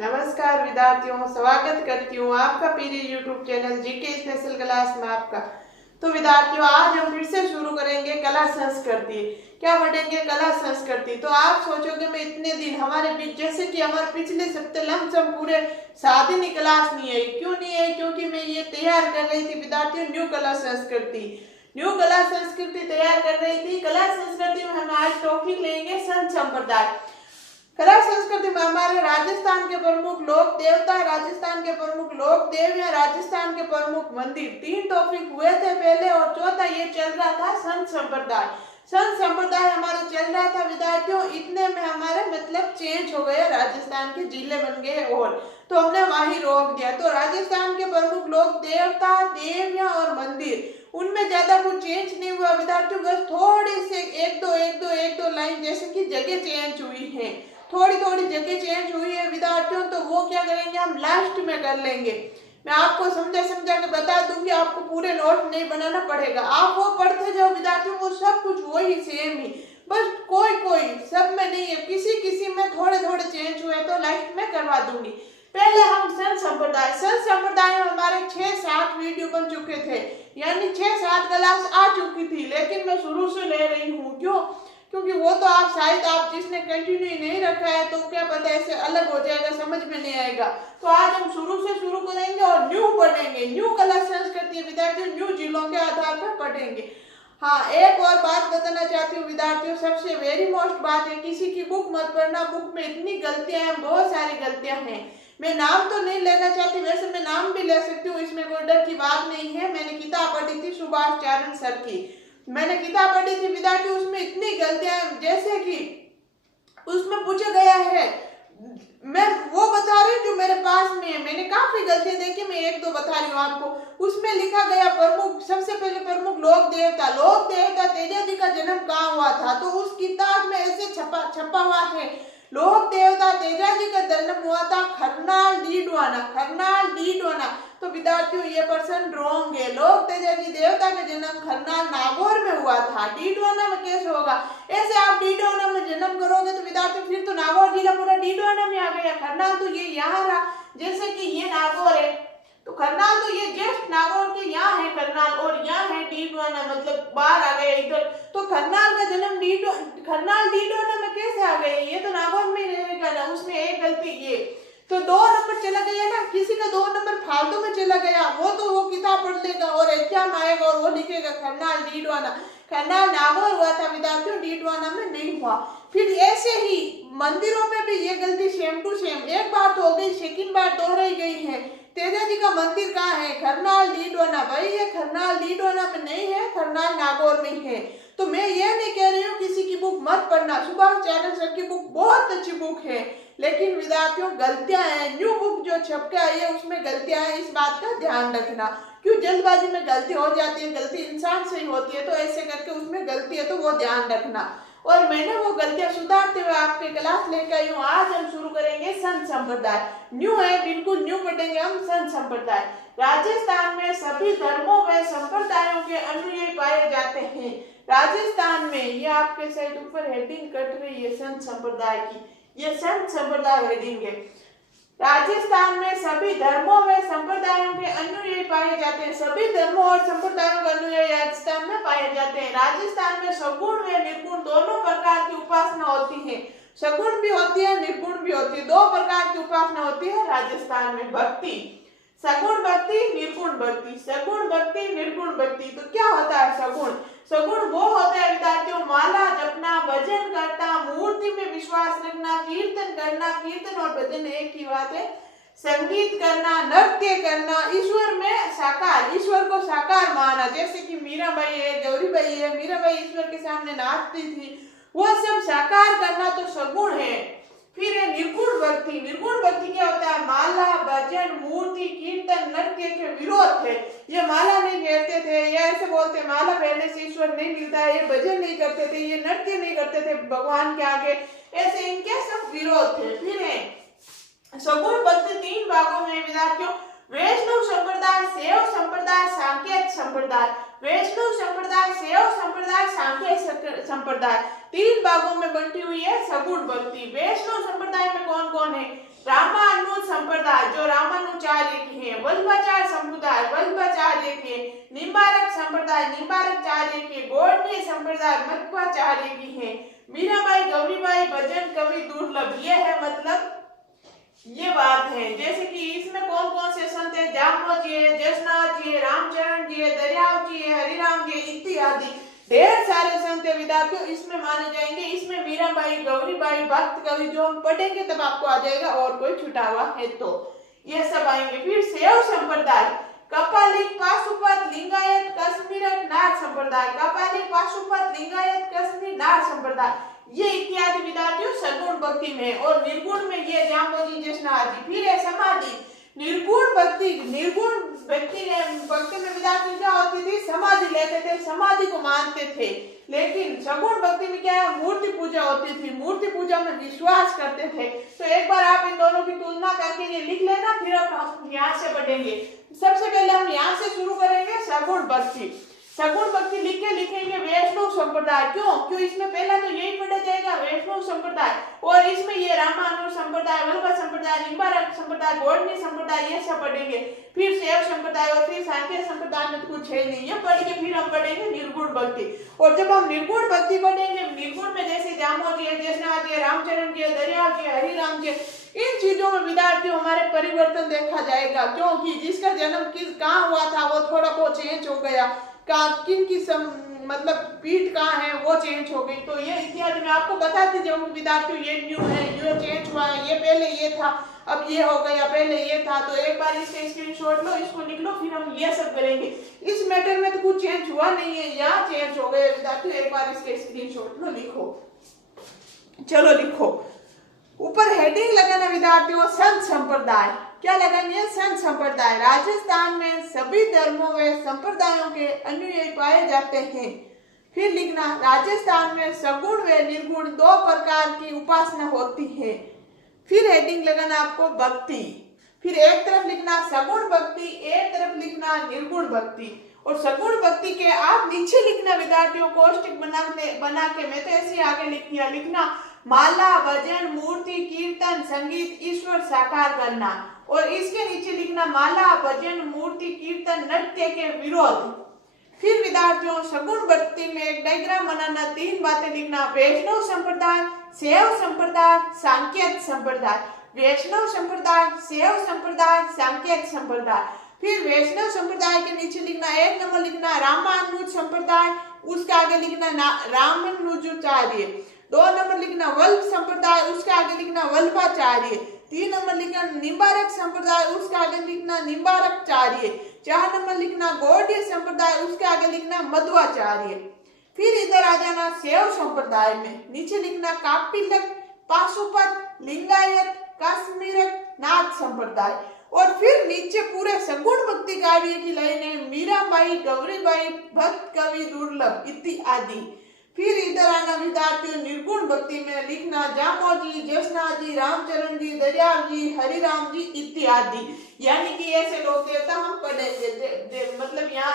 नमस्कार विद्यार्थियों, स्वागत करती हूँ आपका पीरी YouTube channel GK special class में आपका। तो विद्यार्थियों, आज हम फिर से शुरू करेंगे कला संस्कृति। क्या पढ़ेंगे? कला संस्कृति। तो आप सोचोगे मैं इतने दिन हमारे बीच, जैसे कि हमारे पिछले सप्ताह लमसम पूरे 7 दिन क्लास नहीं आई। क्यों नहीं आई? क्योंकि मैं ये तैयार कर रही थी विद्यार्थियों, न्यू कला संस्कृति। न्यू कला संस्कृति तैयार कर रही थी। कला संस्कृति में हम आज टॉपिक लेंगे संत संप्रदाय। कला संस्कृति में हमारे राजस्थान के प्रमुख लोक देवता, राजस्थान के प्रमुख लोक देव या राजस्थान के प्रमुख मंदिर, 3 टॉपिक हुए थे पहले, और चौथा ये चल रहा था संत संप्रदाय। संत संप्रदाय हमारा चल रहा था विद्यार्थियों। इतने में हमारे मतलब चेंज हो गए, राजस्थान के जिले बन गए, और तो हमने वहीं रोक दिया। तो राजस्थान के प्रमुख लोक देवता, देवियां और मंदिर, उनमें ज्यादा कुछ चेंज नहीं हुआ विद्यार्थियों। बस थोड़ी से एक दो लाइन जैसे कि जगह चेंज हुई है, थोड़ी थोड़ी जगह चेंज हुई है विद्यार्थियों। तो वो क्या करेंगे, हम लास्ट में कर लेंगे। मैं आपको समझा के बता दूंगी, आपको पूरे नोट नहीं बनाना पड़ेगा। आप वो पढ़ते जाओ विद्यार्थियों, वो सब कुछ वही सेम ही, बस कोई सब में नहीं है, किसी में थोड़े थोड़े चेंज हुए तो लास्ट में करवा दूंगी। पहले हम संत संप्रदाय में हमारे 6-7 वीडियो बन चुके थे, यानी 6-7 क्लास आ चुकी थी, लेकिन मैं शुरू से ले रही हूँ। क्यों? क्योंकि वो तो आप शायद जिसने कंटिन्यू नहीं रखा है तो क्या पता ऐसे अलग हो जाएगा, समझ में नहीं आएगा। तो आज हम शुरू करेंगे और न्यू पढ़ेंगे। न्यू कला संस्कृति विद्यार्थियों न्यू जिलों के आधार पर पढ़ेंगे। हाँ, एक और बात बताना चाहती हूँ विद्यार्थियों, सबसे वेरी मोस्ट बात है, किसी की बुक मत पढ़ना। बुक में इतनी गलतियां हैं, बहुत सारी गलतियां हैं। मैं नाम तो नहीं लेना चाहती, वैसे मैं नाम भी ले सकती हूँ, इसमें कोई डर की बात नहीं है। मैंने किताब पढ़ी थी सुभाष चरण सर की, मैंने किताब पढ़ी थी विद्यार्थी। उसमें इतनी गलतियां, जैसे कि उसमें पूछा गया है, मैं वो बता रही हूँ जो मेरे पास में है, मैंने काफी गलतियां देखी, मैं 1-2 बता रही हूँ आपको। उसमें लिखा गया प्रमुख, सबसे पहले प्रमुख लोक देवता तेजा जी का जन्म कहाँ हुआ था, तो उस किताब में ऐसे छपा हुआ है, लोक देवता तेजा जी का जन्म हुआ था खरनाल डीडवाना। तो विद्यार्थियों ये पर्सन रॉन्ग है। लोक तेजा जी देवता का जन्म खरनाल नागौर में हुआ था, डीडवाना में कैसे होगा? ऐसे आप डीडवाना में जन्म करोगे तो विद्यार्थियों फिर तो नागौर जिला पूरा डीडवाना में आ गया। खरनाल तो ये यहाँ रहा, जैसे कि ये नागौर है तो खरनाल तो ये जस्ट नागौर के यहाँ है खरनाल, और यहाँ है डीडवाना, मतलब बाहर आ गया इधर। तो खरनाल का जन्म खरनाल डीडवाना में कैसे आ गए? ये तो नागौर में रहेगा ना। उसमें एक गलती ये, तो 2 नंबर चला गया ना, किसी का 2 नंबर फालतू में चला गया, वो किताब पढ़ लेगा और एग्जाम आएगा और वो लिखेगा खरनाल डीडवाना। खरनाल नागौर हुआ था विद्यार्थियों, डीडवाना में नहीं हुआ। फिर ऐसे ही मंदिरों में भी ये गलती सेम टू सेम, एक बार तो हो गई, सेकंड बार दोहराई गई है। तेजा जी का मंदिर कहाँ है? खरनाल डीडवाना। भाई ये खरनाल डीडवाना में नहीं है, खरनाल नागौर में है। तो मैं ये नहीं कह रही हूँ किसी की बुक मत पढ़ना, सुभाष चरण सर की बुक बहुत अच्छी बुक है, लेकिन विद्यार्थियों गलतियां हैं। न्यू बुक जो छप के आई है उसमें गलतियां हैं, इस बात का ध्यान रखना। क्यों? जल्दबाजी में गलती हो जाती है, गलती इंसान से ही होती है, तो ऐसे करके उसमें गलती है तो वो ध्यान रखना। और मैंने वो गलतियां सुधारते हुए आपके क्लास लेकर आई हूँ। आज हम शुरू करेंगे संत संप्रदाय। न्यू है, बिल्कुल न्यू पढ़ेंगे हम संत संप्रदाय। राजस्थान में सभी धर्मों व संप्रदायों के अनुयायी पाए जाते हैं। राजस्थान में, ये आपके साइड ऊपर हेडिंग कट रही है संत संप्रदाय की, ये संत संप्रदाय हेडिंग है। राजस्थान में सभी धर्मों व संप्रदायों के अनुयायी पाए जाते हैं। सभी धर्मों और संप्रदायों के अनुयायी राजस्थान में पाए जाते हैं। राजस्थान में सगुण व निर्गुण दोनों प्रकार की उपासना होती है। सगुण भी होती है, निर्गुण भी होती है, 2 प्रकार की उपासना होती है राजस्थान में। भक्ति, सगुण भक्ति, निर्गुण भक्ति, सगुण भक्ति, निर्गुण भक्ति। तो क्या होता है सगुण? सगुण वो होता है विद्यार्थियों, माला जपना, भजन करना, मूर्ति में विश्वास रखना, कीर्तन करना, कीर्तन और भजन एक ही बात है, संगीत करना, नृत्य करना, ईश्वर में साकार, ईश्वर को साकार माना, जैसे कि मीराबाई है, गौरीबाई है, मीराबाई ईश्वर के सामने नाचती थी, वो सब साकार करना तो सगुण है। फिर है निर्गुण भक्ति। निर्गुण भक्ति क्या होता है? माला, भजन, मूर्ति, कीर्तन, नृत्य के विरोध है। ये माला नहीं फेरते थे, या ऐसे बोलते माला फेरने से ईश्वर नहीं मिलता है, ये भजन नहीं करते थे, ये नृत्य नहीं करते थे भगवान के आगे, ऐसे इनके सब विरोध थे। फिर है सगुण भक्ति 3 भागों में विद्यार्थियों, वैष्णव संप्रदाय, शैव संप्रदाय, सांकेत संप्रदाय। वैष्णव संप्रदाय, शैव संप्रदाय, सांकेत संप्रदाय, 3 भागों में बंटी हुई है सगुण भक्ति। वैष्णव संप्रदाय में कौन कौन है? रामानुज, संप्रदाय जो रामानुचार्य की है, वल्लभाचार्य संप्रदाय वल्लभाचार्य के, निम्बारक संप्रदाय निम्बारकाचार्य के, गौड़ीय संप्रदाय मध्वाचार्य की है, मीराबाई गौरीबाई भजन कवि दुर्लभ। ये है मतलब ये बात है। जैसे कि इसमें कौन कौन से संत है, जाम्बो जी है, जसनाथ जी है, रामचरण जी है, दरियाव जी है, हरिराम जी इत्यादि ढेर सारे संत है विद्यार्थियों इसमें माने जाएंगे। इसमें मीराबाई गौरीबाई भक्त कवि जो हम पढ़ेंगे तब आपको आ जाएगा, और कोई छुटा हुआ है तो ये सब आएंगे। फिर शैव संप्रदाय कपालिक पाशुपत लिंगायत कश्मीरक नाथ संप्रदाय, कपालिक पाशुपत लिंगायत कश्मीर नाथ संप्रदाय ये इत्यादि विद्यार्थियों सगुण भक्ति में, और निर्गुण में ये जाम्बोजी जसनाथ जी। फिर है समाधि निर्गुण भक्ति, निर्गुण भक्ति में विद्यार्थी क्या होती थी, समाधि लेते थे, समाधि को मानते थे। लेकिन सगुण भक्ति में क्या है, मूर्ति पूजा होती थी, मूर्ति पूजा में विश्वास करते थे। तो एक बार आप इन दोनों की तुलना करके ये लिख लेना, फिर हम यहाँ से बढ़ेंगे। सबसे पहले हम यहाँ से शुरू करेंगे सगुण भक्ति। सगुण भक्ति लिख के लिखेंगे वैष्णव संप्रदाय। क्यों इसमें पहला तो यही पढ़ा जाएगा वैष्णव संप्रदाय, और इसमें ये रामानुज संप्रदाय, वल्लभ संप्रदाय, निम्बारक संप्रदाय, गौड़ीय संप्रदाय ये सब पढ़ेंगे। फिर शैव संप्रदाय और फिर सांख्य संप्रदाय में कुछ है नहीं, ये पढ़ के फिर हम पढ़ेंगे निर्गुण भक्ति। और जब हम निर्गुण भक्ति पढ़ेंगे, निर्गुण में जैसे जाम्बो जी, जसनाथ जी, रामचरण जी, दरियाव जी, हरिराम जी, इन चीजों में विद्यार्थियों हमारे परिवर्तन देखा जाएगा। क्योंकि जिसका जन्म कहाँ हुआ था वो थोड़ा बहुत चेंज हो गया, किन की मतलब पीठ कहाँ है वो चेंज हो गई। तो ये इत्यादि मैं आपको बताती जाऊंगी विद्यार्थियों, ये न्यू है, ये चेंज हुआ है, ये पहले ये था अब ये हो गया, पहले ये था। तो एक बार इसके स्क्रीनशॉट लो, इसको लिख लो, फिर हम ये सब करेंगे। इस मैटर में तो कुछ चेंज हुआ नहीं है, यहाँ चेंज हो गया विद्यार्थियों, एक बार इसके स्क्रीनशॉट लो, लिखो, चलो लिखो। ऊपर हेडिंग लगाना विद्यार्थियों संत संप्रदाय, क्या लगाएंगे, संत संप्रदाय। राजस्थान में सभी धर्मों व संप्रदायों के अनुयायी पाए जाते हैं। फिर लिखना राजस्थान में सगुण व निर्गुण दो प्रकार की उपासना होती है। फिर हेडिंग लगाना आपको भक्ति, फिर एक तरफ लिखना सगुण भक्ति, एक तरफ लिखना निर्गुण भक्ति। और सगुण भक्ति के आप नीचे लिखना विद्यार्थियों कोष्टक बना के, मैं तो ऐसे आगे लिखना माला भजन मूर्ति कीर्तन संगीत ईश्वर साकार करना। और इसके नीचे लिखना माला भजन मूर्ति कीर्तन नृत्य के विरोध। फिर विद्यार्थियों सगुण भक्ति में एक डायग्राम बनाना, 3 बातें लिखना, वैष्णव संप्रदाय, शैव संप्रदाय, सांख्यिक संप्रदाय, वैष्णव संप्रदाय, शैव संप्रदाय, सांख्यिक संप्रदाय। फिर वैष्णव संप्रदाय के नीचे लिखना 1 नंबर लिखना रामानुज संप्रदाय, उसके आगे लिखना रामानुजाचार्य। 2 नंबर लिखना वल्लभ संप्रदाय, उसके आगे लिखना वल्लभाचार्य। 3 नंबर लिखना निम्बारक संप्रदाय, उसके आगे लिखना निम्बारकाचार्य। 4 नंबर लिखना गौड़ीय संप्रदाय, उसके आगे लिखना मध्वाचार्य। फिर इधर आ जाना शैव संप्रदाय में, नीचे लिखना कापिलक, पाशुपत, लिंगायत, कश्मीरक, नाथ संप्रदाय। और फिर नीचे पूरे सगुण भक्ति काव्य की लाइनें मीराबाई गौरीबाई भक्त कवि दुर्लभ इत्यादि। फिर इधर आना विद्यार्थियों निर्गुण भक्ति में लिखना जाम्बो जी, जसनाथ जी, रामचरण जी, दरियाव जी, हरिराम जी इत्यादि। यानी कि ऐसे लोक देवता हम पढ़ेंगे, मतलब यहाँ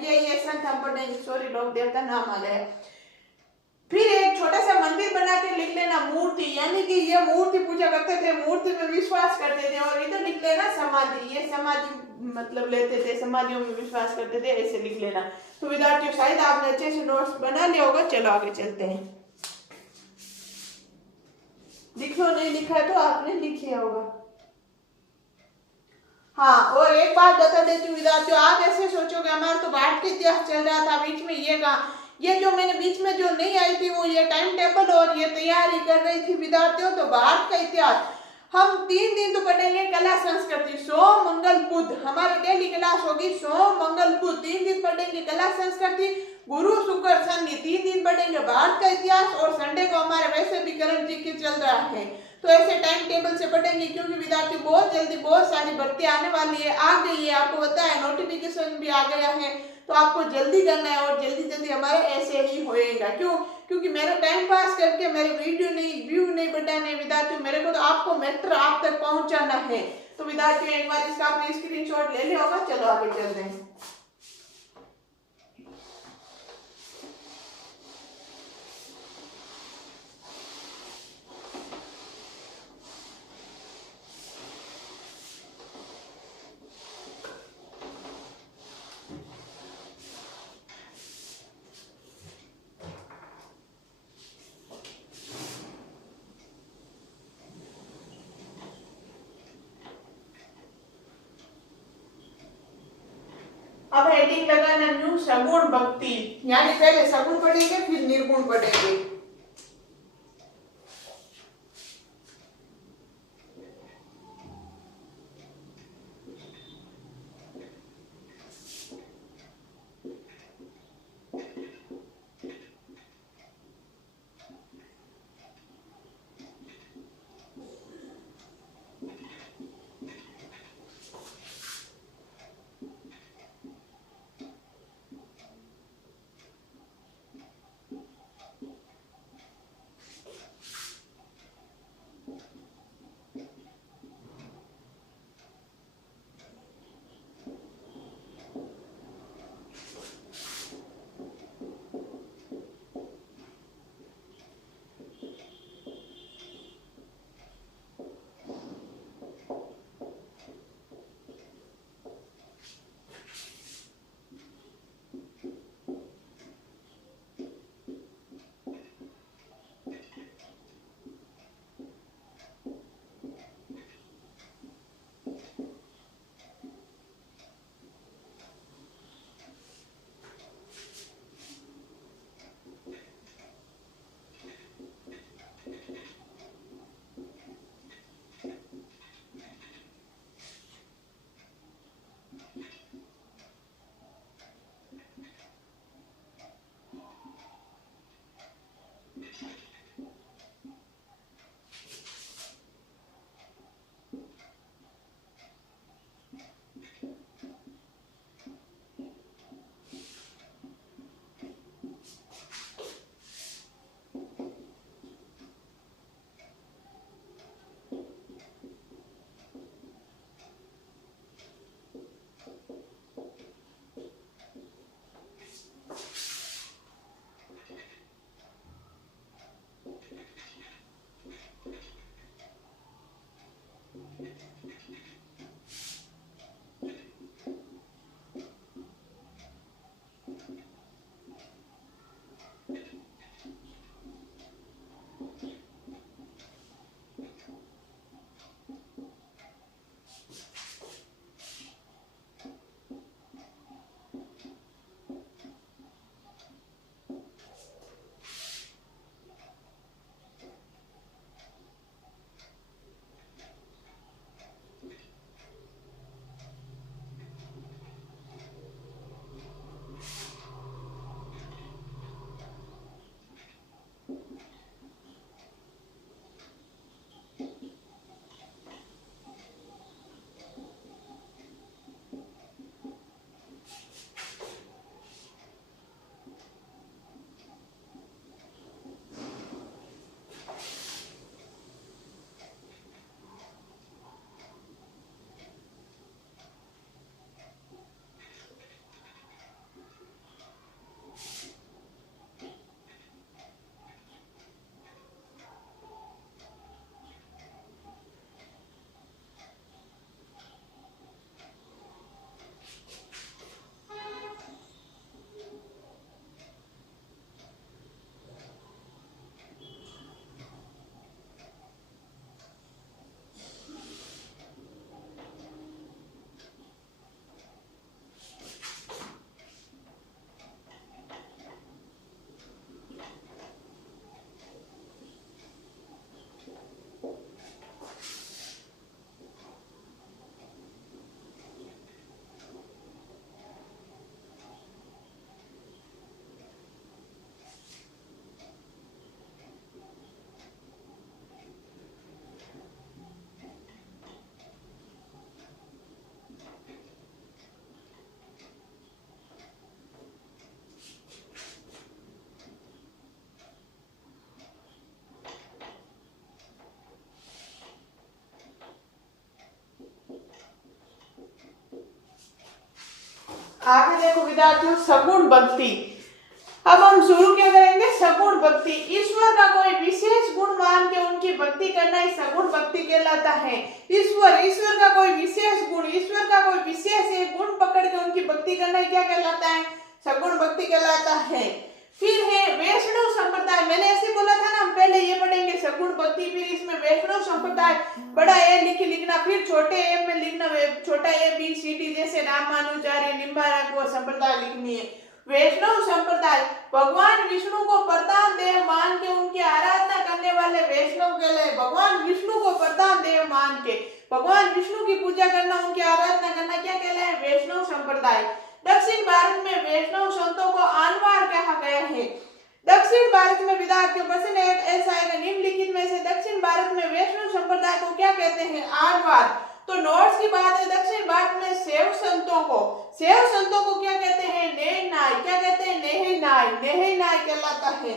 ये संत हम पढ़ेंगे, सॉरी लोक देवता नाम आ गया। फिर एक छोटा सा मंदिर बना के लिख लेना मूर्ति, यानी कि ये मूर्ति पूजा करते थे, मूर्ति में विश्वास करते थे। और इधर लिख लेना समाधि, ये समाधि मतलब लेते थे, समाधियों में विश्वास करते थे, ऐसे लिख लेना। तो विद्यार्थियों शायद आपने अच्छे से नोट्स बना लिया होगा, चलो आगे चलते हैं। लिख लो, नहीं लिखा है तो आपने लिख लिया होगा। हाँ, और एक बात बता देती हूँ विद्यार्थियों, आप ऐसे सोचोगे हमारा तो भारत का इतिहास चल रहा था, बीच में ये कहा, ये जो मैंने बीच में जो नहीं आई थी वो ये टाइम टेबल और ये तैयारी कर रही थी विद्यार्थियों। तो भारत का इतिहास हम 3 दिन तो पढ़ेंगे, कला संस्कृति सोम मंगल बुध, हमारी डेली क्लास होगी सोम मंगल बुध, 3 दिन पढ़ेंगे कला संस्कृति, गुरु शुक्र शनि 3 दिन पढ़ेंगे भारत का इतिहास। और संडे को हमारे वैसे भी करंट जीके चल रहा है, तो ऐसे टाइम टेबल से पढ़ेंगे, क्योंकि विद्यार्थी बहुत जल्दी बहुत सारी भर्ती आने वाली है, आ गई है, आपको पता है नोटिफिकेशन भी आ गया है, तो आपको जल्दी करना है और जल्दी जल्दी हमारे ऐसे ही होएगा। क्यों? क्योंकि मेरा टाइम पास करके मेरे वीडियो नहीं व्यू नहीं बढ़ाने विद्यार्थियों, मेरे को तो आपको मैटर आप तक पहुंचाना है। तो विद्यार्थियों एक बार इसका आपने स्क्रीनशॉट ले लिया होगा, चलो आगे चलते हैं। अब हेडिंग लगाना न्यू सगुण भक्ति, यानी पहले सगुण पढ़ेंगे फिर निर्गुण पढ़ेंगे। आगे देखो विद्यार्थियों सगुण भक्ति। अब हम शुरू क्या करेंगे, सगुण भक्ति। ईश्वर का कोई विशेष गुण मान के उनकी भक्ति करना ही सगुण भक्ति कहलाता है। ईश्वर का कोई विशेष गुण, ईश्वर का कोई विशेष एक गुण पकड़ के उनकी भक्ति करना ही क्या कहलाता है, सगुण भक्ति कहलाता है। फिर है वैष्णव संप्रदाय। मैंने ऐसे बोला था ना, हम पहले ये पढ़ेंगे सगुण भक्ति, फिर इसमें वैष्णव संप्रदाय, बड़ा ए लिखना, फिर छोटे ए में लिखना, छोटा ए बी सी डी, जैसे रामानुजाचार्य निम्बारक वो संप्रदाय लिखनी है। वैष्णव संप्रदाय भगवान विष्णु को प्रधान देव मान के उनकी आराधना करने वाले वैष्णव कहलाए। भगवान विष्णु को प्रधान देव मान के भगवान विष्णु की पूजा करना, उनकी आराधना करना क्या कहलाए? वैष्णव संप्रदाय। दक्षिण भारत में वैष्णव संतों को आनवार कहा गया है। दक्षिण भारत में विद्यार्थियों प्रश्न ऐसा आएगा, निम्नलिखित में से दक्षिण भारत में वैष्णव संप्रदाय को क्या कहते हैं? आनवार। तो नोट्स की बात है, दक्षिण भारत में शैव संतों को क्या कहते हैं? नेहनाय। क्या कहते हैं? नेहनाय कहलाता है।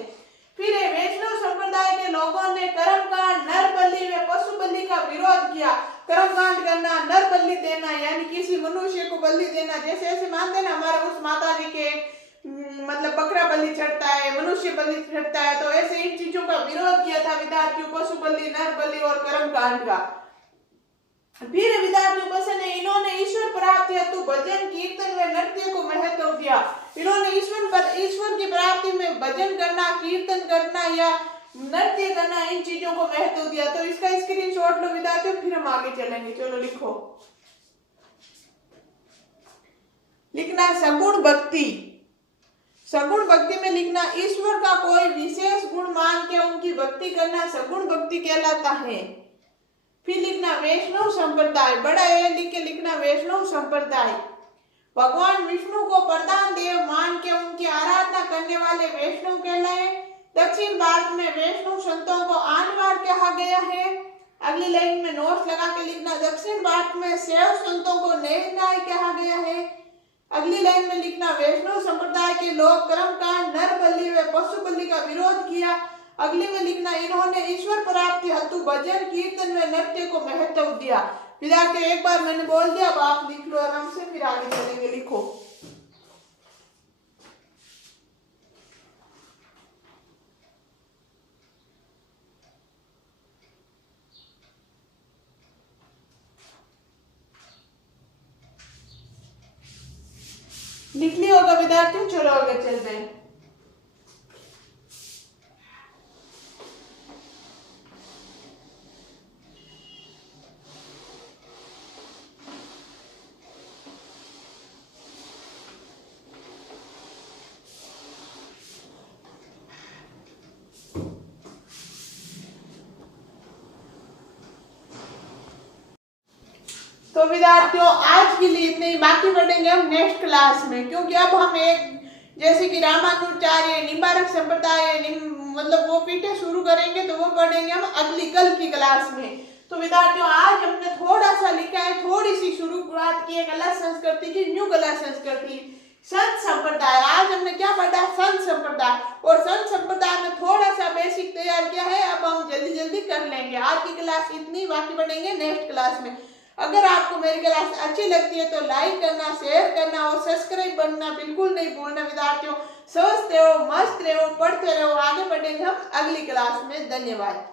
फिर वैष्णव संप्रदाय के लोगों ने कर्मकांड, नर बलि व पशु बलि का विरोध किया। कर्मकांड करना, नर बलि देना, यानी किसी मनुष्य को बलि देना, जैसे ऐसे मानते हैं ना हमारे उस माता जी के मतलब बकरा बलि चढ़ता है, मनुष्य बलि चढ़ता है, तो ऐसे इन चीजों का विरोध किया था विद्यार्थियों, पशु बलि, नर बलि और कर्मकांड का। फिर विद्यार्थियों प्रश्न है, इन्होंने ईश्वर प्राप्ति हेतु भजन, कीर्तन व नृत्य को महत्व दिया। इन्होंने ईश्वर की प्राप्ति में भजन करना, कीर्तन करना या नृत्य करना, इन चीजों को महत्व दिया। तो इसका स्क्रीनशॉट लो विद्यार्थियों, फिर हम आगे चलेंगे। चलो लिखो, लिखना सगुण भक्ति। सगुण भक्ति में लिखना ईश्वर का कोई विशेष गुण मान के उनकी भक्ति करना सगुण भक्ति कहलाता है। फिर लिखना वैष्णव संप्रदाय, बड़ा ए लिख के लिखना वैष्णव संप्रदाय। भगवान विष्णु को प्रधान देव मान के उनकी आराधना करने वाले वैष्णव कहलाए। दक्षिण भारत में वैष्णव संतों को आनवार कहा गया है। अगली लाइन में नोट्स लगा के लिखना, दक्षिण भारत में शैव संतों को नेहनाय कहा गया है। अगली लाइन में लिखना, वैष्णव संप्रदाय के लोग कर्मकांड, नर बलि व पशु बलि का विरोध किया। अगली में लिखना, इन्होंने ईश्वर प्राप्ति हेतु भजन, कीर्तन व नृत्य को महत्व दिया। विद्यार्थियों एक बार मैंने बोल दिया, अब आप लिख लो आराम से, फिर आगे चलेंगे। लिखो, लिख लिया होगा विद्यार्थियों। चलो आगे चलते हैं। तो विद्यार्थियों आज के लिए इतने ही, बाकी पढ़ेंगे हम नेक्स्ट क्लास में, क्योंकि अब हम एक जैसे कि रामानुजाचार्य, निम्बारक संप्रदाय मतलब वो पीठे शुरू करेंगे, तो वो पढ़ेंगे हम अगली कल की क्लास में। तो विद्यार्थियों आज हमने थोड़ा सा लिखा है, थोड़ी सी शुरुआत की है कला संस्कृति की, न्यू कला संस्कृति, संत संप्रदाय। आज हमने क्या पढ़ा? संत संप्रदाय। और संत संप्रदाय में थोड़ा सा बेसिक तैयार किया है, अब हम जल्दी जल्दी कर लेंगे। आज की क्लास इतनी, बाकी पढ़ेंगे नेक्स्ट क्लास में। अगर आपको मेरी क्लास अच्छी लगती है तो लाइक करना, शेयर करना और सब्सक्राइब करना बिल्कुल नहीं भूलना। विद्यार्थियों स्वस्थ रहो, मस्त रहो, पढ़ते रहो, आगे बढ़ेंगे हम अगली क्लास में। धन्यवाद।